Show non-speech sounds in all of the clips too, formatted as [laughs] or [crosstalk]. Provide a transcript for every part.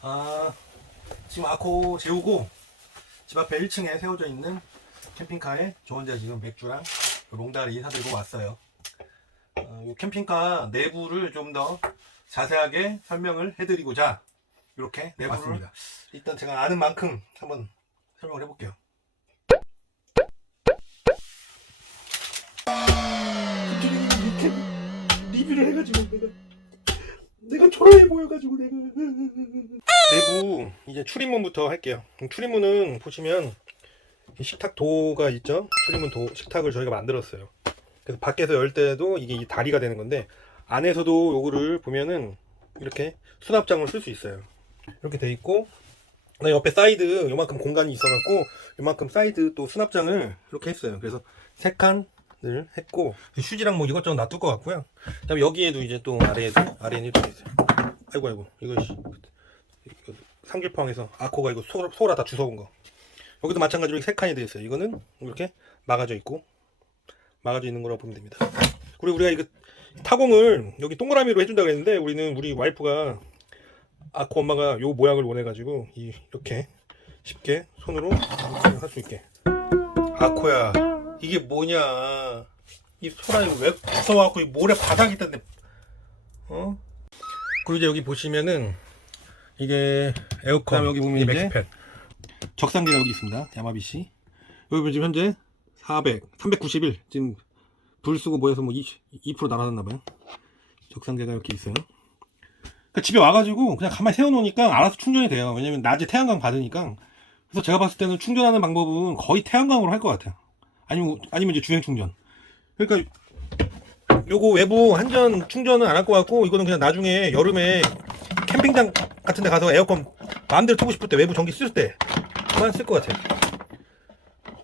아, 지금 아코 재우고 집 앞에 1층에 세워져 있는 캠핑카에 저 혼자 지금 맥주랑 롱다리 사들고 왔어요. 어, 이 캠핑카 내부를 좀 더 자세하게 설명을 해드리고자 이렇게 내부를 맞습니다. 일단 제가 아는 만큼 한번 설명을 해볼게요. 리뷰를 해가지고 내가 내가 초라해 보여가지고 내가 내부 이제 출입문부터 할게요. 출입문은 보시면 이 식탁 도가 있죠. 출입문 도 식탁을 저희가 만들었어요. 그래서 밖에서 열 때도 이게 이 다리가 되는 건데 안에서도 요거를 보면은 이렇게 수납장을 쓸 수 있어요. 이렇게 돼 있고 옆에 사이드 요만큼 공간이 있어 갖고 요만큼 사이드 또 수납장을 이렇게 했어요. 그래서 세칸 을 했고 휴지랑 뭐 이것저것 놔둘 것 같고요. 그다음에 여기에도 이제 또 아래에도 아래에는 이렇게 있어요. 아이고 아이고 이거 삼길펑에서 아코가 이거 소, 소라 다 주워온 거. 여기도 마찬가지로 세 칸이 되어 있어요. 이거는 이렇게 막아져 있고 막아져 있는 거라고 보면 됩니다. 그리고 우리가 이거 타공을 여기 동그라미로 해준다고 했는데 우리는 우리 와이프가 아코 엄마가 요 모양을 원해가지고 이- 이렇게 쉽게 손으로 할 수 있게 아코야 이게 뭐냐 이 소라 이거 왜 무서워갖고 이 모래 바닥에 있던데 어? 그리고 이제 여기 보시면은 이게 에어컨 여기 보면 이제 맥스팬 적상기가 여기 있습니다 야마비시 여기 보면 지금 현재 400 391 지금 불 쓰고 뭐 해서 뭐 20, 2% 날아갔나봐요 적상기가 이렇게 있어요 그러니까 집에 와가지고 그냥 가만히 세워놓으니까 알아서 충전이 돼요. 왜냐면 낮에 태양광 받으니까. 그래서 제가 봤을 때는 충전하는 방법은 거의 태양광으로 할 것 같아요. 아니면 아니면 이제 주행 충전. 그러니까 요거 외부 한전 충전은 안 할 것 같고 이거는 그냥 나중에 여름에 캠핑장 같은 데 가서 에어컨 마음대로 틀고 싶을 때 외부 전기 쓸 때만 쓸 것 같아요.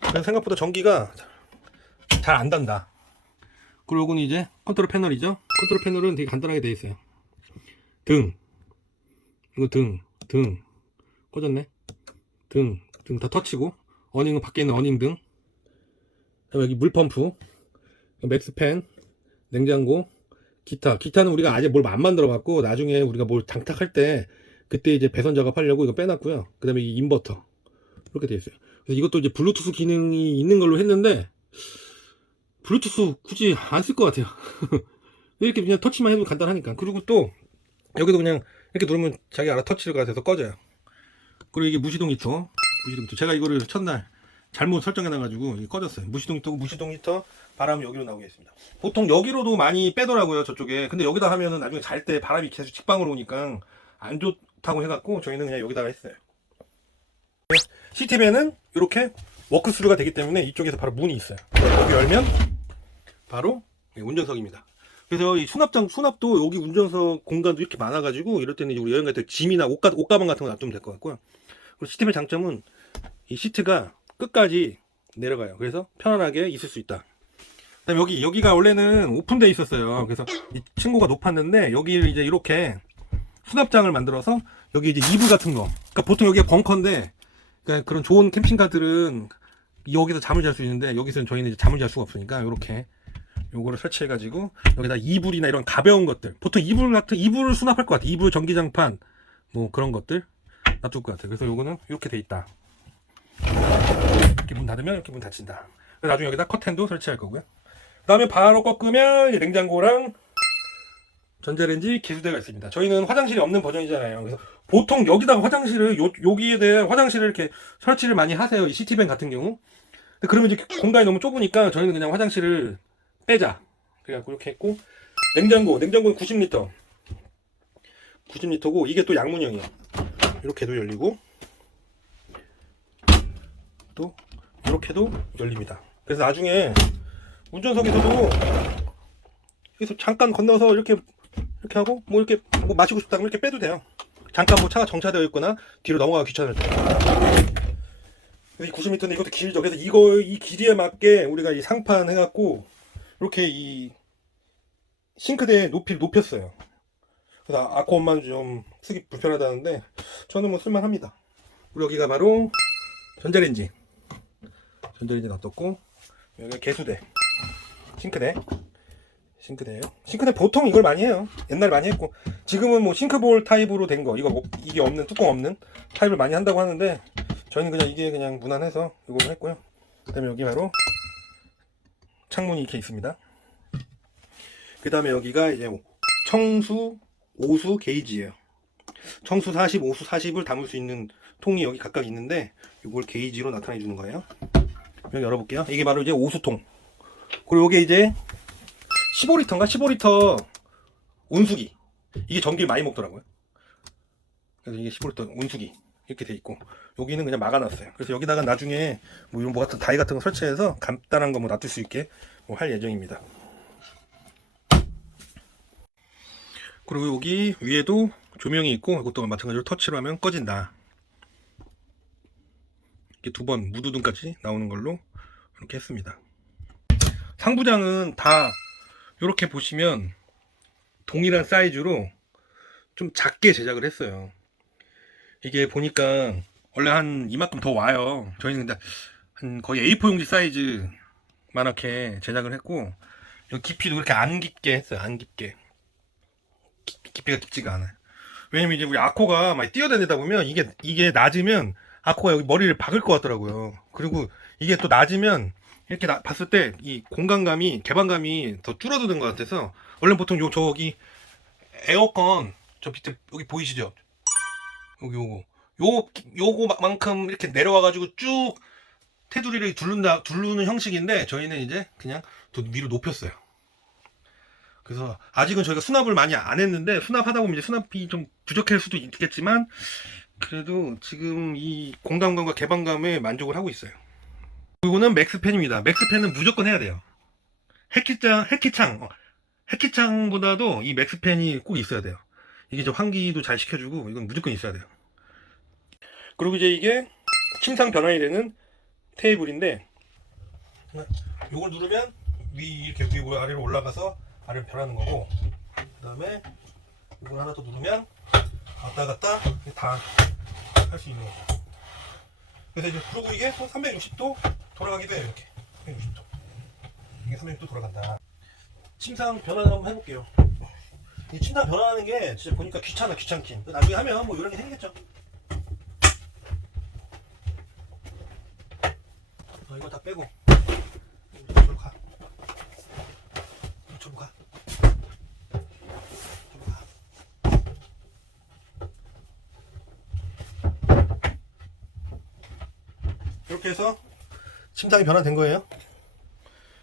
그래서 생각보다 전기가 잘 안 단다. 그리고 이거는 이제 컨트롤 패널이죠. 컨트롤 패널은 되게 간단하게 돼 있어요. 등 이거 등, 등 꺼졌네 등, 등 다 터치고 어닝은 밖에 있는 어닝 등 여기 물펌프 맥스팬 냉장고 기타. 기타는 우리가 아직 뭘 안 만들어 봤고 나중에 우리가 뭘 장착할 때 그때 이제 배선 작업하려고 이거 빼놨고요. 그 다음에 이 인버터. 이렇게 돼 있어요. 그래서 이것도 이제 블루투스 기능이 있는 걸로 했는데 블루투스 굳이 안 쓸 것 같아요. [laughs] 이렇게 그냥 터치만 해도 간단하니까. 그리고 또 여기도 그냥 이렇게 누르면 자기 알아 터치가 돼서 꺼져요. 그리고 이게 무시동 히터, 무시동 히터. 제가 이거를 첫날 잘못 설정해놔가지고 꺼졌어요. 무시동 히터, 무시동 히터 바람이 여기로 나오게 했습니다. 보통 여기로도 많이 빼더라고요 저쪽에. 근데 여기다 하면은 나중에 잘 때 바람이 계속 직방으로 오니까 안 좋다고 해갖고 저희는 그냥 여기다가 했어요. 시티밴은 이렇게 워크스루가 되기 때문에 이쪽에서 바로 문이 있어요. 여기 열면 바로 운전석입니다. 그래서 이 수납장 수납도 여기 운전석 공간도 이렇게 많아가지고 이럴 때는 우리 여행 갈 때 짐이나 옷가, 옷가방 같은 거 놔두면 될 것 같고요. 그리고 시트의 장점은 이 시트가 끝까지 내려가요. 그래서 편안하게 있을 수 있다. 그다음 여기 여기가 원래는 오픈돼 있었어요. 그래서 이 층고가 높았는데 여기를 이제 이렇게 수납장을 만들어서 여기 이제 이불 같은 거. 그러니까 보통 여기가 벙커인데 그러니까 그런 좋은 캠핑카들은 여기서 잠을 잘 수 있는데 여기서는 저희는 이제 잠을 잘 수가 없으니까 이렇게 요거를 설치해 가지고 여기다 이불이나 이런 가벼운 것들 보통 이불 같은 이불을 수납할 것 같아 이불 전기장판 뭐 그런 것들 놔둘 것 같아 그래서 요거는 이렇게 돼 있다 이렇게 문 닫으면 이렇게 문 닫힌다. 나중에 여기다 커튼도 설치할 거고요. 그 다음에 바로 꺾으면 냉장고랑 전자레인지 개수대가 있습니다. 저희는 화장실이 없는 버전이잖아요. 그래서 보통 여기다가 화장실을 요, 여기에 대해 화장실을 이렇게 설치를 많이 하세요. 이 시티밴 같은 경우. 근데 그러면 이제 공간이 너무 좁으니까 저희는 그냥 화장실을 빼자. 그래갖고 이렇게 했고 냉장고 냉장고는 90리터. 90리터고 이게 또 양문형이에요. 이렇게도 열리고 또 이렇게도 열립니다. 그래서 나중에 운전석에서도 여기서 잠깐 건너서 이렇게 이렇게 하고 뭐 이렇게 뭐 마시고 싶다 면 이렇게 빼도 돼요. 잠깐 뭐 차가 정차되어 있거나 뒤로 넘어가기 귀찮을 때. 이 90m인데 이것도 길죠. 그래서 이거 이 길이에 맞게 우리가 이 상판 해갖고 이렇게 이 싱크대 높이를 높였어요. 그래서 아코 엄마는 좀 쓰기 불편하다는데 저는 뭐 쓸만합니다. 여기가 바로 전자레인지. 전자레인지 놔뒀고 여기가 개수대, 싱크대, 싱크대예요. 싱크대 보통 이걸 많이 해요. 옛날에 많이 했고 지금은 뭐 싱크볼 타입으로 된 거 이거 뭐- 이게 없는 뚜껑 없는 타입을 많이 한다고 하는데 저희는 그냥 이게 그냥 무난해서 이걸 했고요. 그 다음에 여기 바로 창문이 이렇게 있습니다. 그 다음에 여기가 이제 청수 오수 게이지예요. 청수 40, 오수 40을 담을 수 있는 통이 여기 각각 있는데 이걸 게이지로 나타내 주는 거예요. 여기 열어볼게요. 이게 바로 이제 오수통. 그리고 이게 이제 15리터인가? 15리터 온수기. 이게 전기를 많이 먹더라고요. 그래서 이게 15리터 온수기. 이렇게 돼 있고. 여기는 그냥 막아놨어요. 그래서 여기다가 나중에 뭐 이런 뭐 같은 다이 같은 거 설치해서 간단한 거 뭐 놔둘 수 있게 뭐 할 예정입니다. 그리고 여기 위에도 조명이 있고 이것도 마찬가지로 터치로 하면 꺼진다. 이렇게 두번 무드등까지 나오는 걸로 이렇게 했습니다. 상부장은 다 이렇게 보시면 동일한 사이즈로 좀 작게 제작을 했어요. 이게 보니까 원래 한 이만큼 더 와요. 저희는 근데 한 거의 A4 용지 사이즈 만하게 제작을 했고 깊이도 그렇게 안 깊게 했어요. 안 깊게. 깊- 깊이가 깊지가 않아요. 왜냐면 이제 우리 아코가 많이 뛰어다니다 보면 이게 이게 낮으면 아코가 여기 머리를 박을 것 같더라고요. 그리고 이게 또 낮으면 이렇게 나- 봤을 때 이 공간감이 개방감이 더 줄어드는 것 같아서 원래 보통 요 저기 에어컨 저 밑에 여기 보이시죠? 여기 요거 요 요거만큼 이렇게 내려와 가지고 쭉 테두리를 두른다 두르는 형식인데 저희는 이제 그냥 더 위로 높였어요. 그래서 아직은 저희가 수납을 많이 안 했는데 수납하다 보면 이제 수납이 좀 부족할 수도 있겠지만 그래도 지금 이 공간감과 개방감에 만족을 하고 있어요. 이거는 맥스팬입니다. 맥스팬은 무조건 해야 돼요. 해키창, 어, 해키창보다도 이 맥스팬이 꼭 있어야 돼요. 이게 저 환기도 잘 시켜주고 이건 무조건 있어야 돼요. 그리고 이제 이게 침상 변환이 되는 테이블인데 이걸 누르면 위 이렇게 위 아래로 올라가서 아래로 변하는 거고 그 다음에 이걸 하나 더 누르면 왔다 갔다 다 할 수 있는 거죠. 그래서 이제 그리고 이게 또 360도 돌아가기도 해요 이렇게. 360도. 이게 360도 돌아간다. 침상 변환 한번 해볼게요. 이 침상 변환하는 게 진짜 보니까 귀찮아 귀찮긴. 나중에 하면 뭐 이런 게 생기겠죠. 어, 이거 다 빼고. 이쪽으로 가. 이쪽으로 가 이쪽으로 가 이렇게 해서 침상이 변환된 거예요.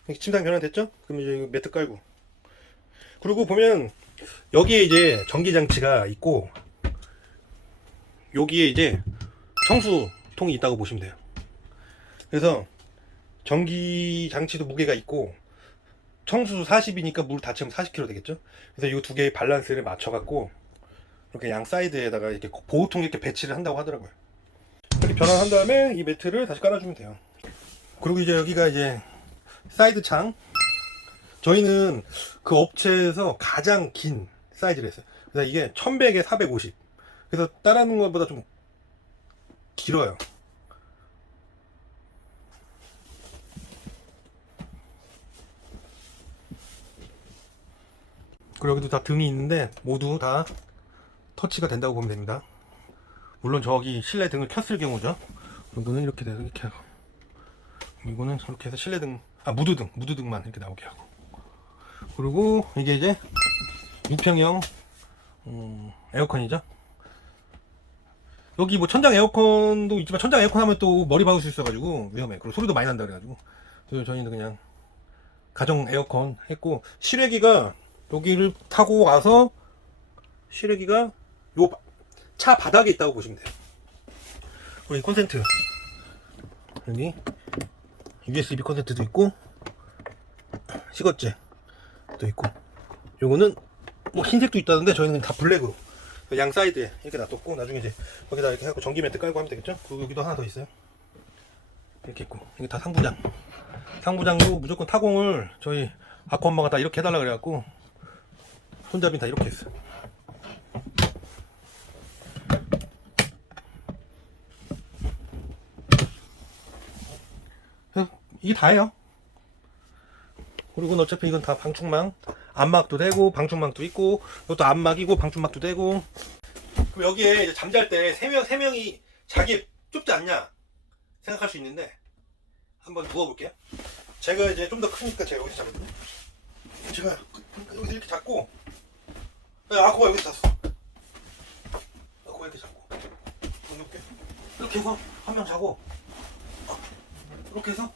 이렇게 침상이 변환됐죠? 그럼 이제 매트 깔고. 그리고 보면 여기에 이제 전기 장치가 있고 여기에 이제 청수통이 있다고 보시면 돼요. 그래서 전기 장치도 무게가 있고 청수 40이니까 물 다 채우면 40kg 되겠죠? 그래서 이 두 개의 밸런스를 맞춰 갖고 이렇게 양 사이드에다가 이렇게 보호통 이렇게 배치를 한다고 하더라고요. 이렇게 변환한 다음에 이 매트를 다시 깔아주면 돼요. 그리고 이제 여기가 이제 사이드 창. 저희는 그 업체에서 가장 긴 사이즈를 했어요. 그래서 이게 1100에 450. 그래서 다른 것보다 좀 길어요. 그리고 여기도 다 등이 있는데 모두 다 터치가 된다고 보면 됩니다. 물론 저기 실내 등을 켰을 경우죠. 이거는 이렇게 돼서 이렇게 하고 이거는 저렇게 해서 실내 등, 아 무드등, 무드등만 이렇게 나오게 하고 그리고 이게 이제 6평형 음, 에어컨이죠. 여기 뭐 천장 에어컨도 있지만 천장 에어컨 하면 또 머리 박을 수 있어가지고 위험해. 그리고 소리도 많이 난다 그래가지고 그래서 저희는 그냥 가정 에어컨 했고 실외기가 여기를 타고 와서 실외기가 요 차 바닥에 있다고 보시면 돼요. 우리 콘센트 여기 USB 콘센트도 있고 시거제도 있고 요거는 뭐 흰색도 있다는데 저희는 다 블랙으로 양 사이드에 이렇게 놔뒀고 나중에 이제 거기다 이렇게 하고 전기 매트 깔고 하면 되겠죠? 그리고 여기도 하나 더 있어요. 이렇게 있고 이게 다 상부장. 상부장도 무조건 타공을 저희 아쿠 엄마가 다 이렇게 해달라 그래갖고 손잡이 다 이렇게 했어요. 그래서 이게 다예요. 그리고 어차피 이건 다 방충망 안막도 되고 방충망도 있고 이것도 안막이고 방충망도 되고 그럼 여기에 이제 잠잘 때 세 명 세 명이 자기 좁지 않냐 생각할 수 있는데 한번 누워볼게요. 제가 이제 좀 더 크니까 제가 여기서 자거든요. 제가 여기서 이렇게 잡고 아코가 여기서 잤어. 아코가 이렇게 잡고 이렇게 해서 한 명 자고 이렇게 해서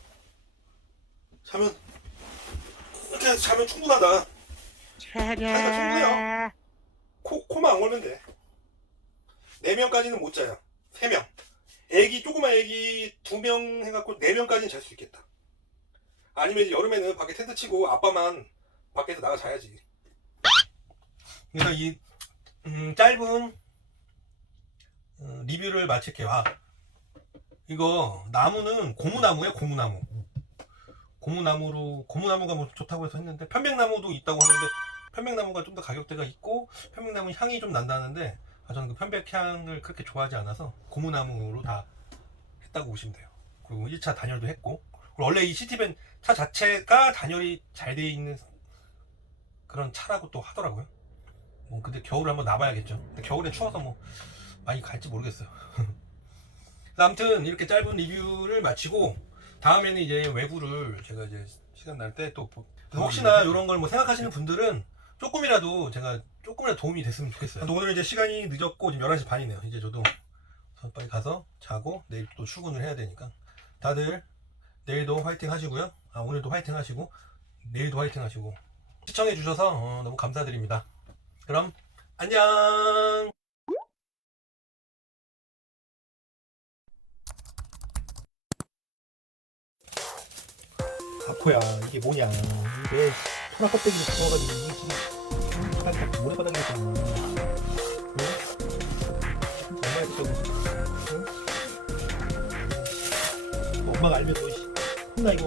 자면 이렇게 자면 충분하다. 자기가 충분해요. 코 코만 안 걸면 돼. 네 명까지는 못 자요. 세 명. 애기 조그만 애기 두 명 해갖고 네 명까지는 잘 수 있겠다. 아니면 이제 여름에는 밖에 텐트 치고 아빠만 밖에서 나가 자야지. 그래서 이 음, 짧은 어, 리뷰를 마칠게요. 아, 이거 나무는 고무나무예요, 고무나무. 고무나무로 고무나무가 뭐 좋다고 해서 했는데 편백나무도 있다고 하는데 편백나무가 좀 더 가격대가 있고 편백나무 향이 좀 난다는데 아, 저는 그 편백향을 그렇게 좋아하지 않아서 고무나무로 다 했다고 보시면 돼요. 그리고 1차 단열도 했고 원래 이 시티밴 차 자체가 단열이 잘 되어 있는 그런 차라고 또 하더라고요. 뭐 근데 겨울에 한번 나봐야겠죠. 근데 겨울에 추워서 뭐 많이 갈지 모르겠어요. [laughs] 아무튼 이렇게 짧은 리뷰를 마치고 다음에는 이제 외부를 제가 이제 시간 날 때 또 혹시나 이런 걸 뭐 생각하시는 분들은 조금이라도 제가 조금이라도 도움이 됐으면 좋겠어요. 오늘 이제 시간이 늦었고 지금 11시 반이네요. 이제 저도 빨리 가서 자고 내일 또 출근을 해야 되니까 다들 내일도 화이팅 하시고요. 아 오늘도 화이팅 하시고 내일도 화이팅 하시고 시청해 주셔서 어, 너무 감사드립니다. 그럼 안녕. 아코야 이게 뭐냐 왜 소라 껍데기를 구워가지고 지금 바닥 모래바닥에 있잖아 응? 얼마나 쓰고 응? 엄마가 알면 너 씨, 혼나 이거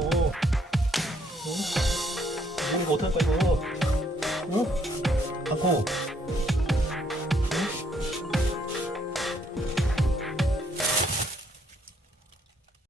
응? 거 어떡할 거야 이거 응? 아코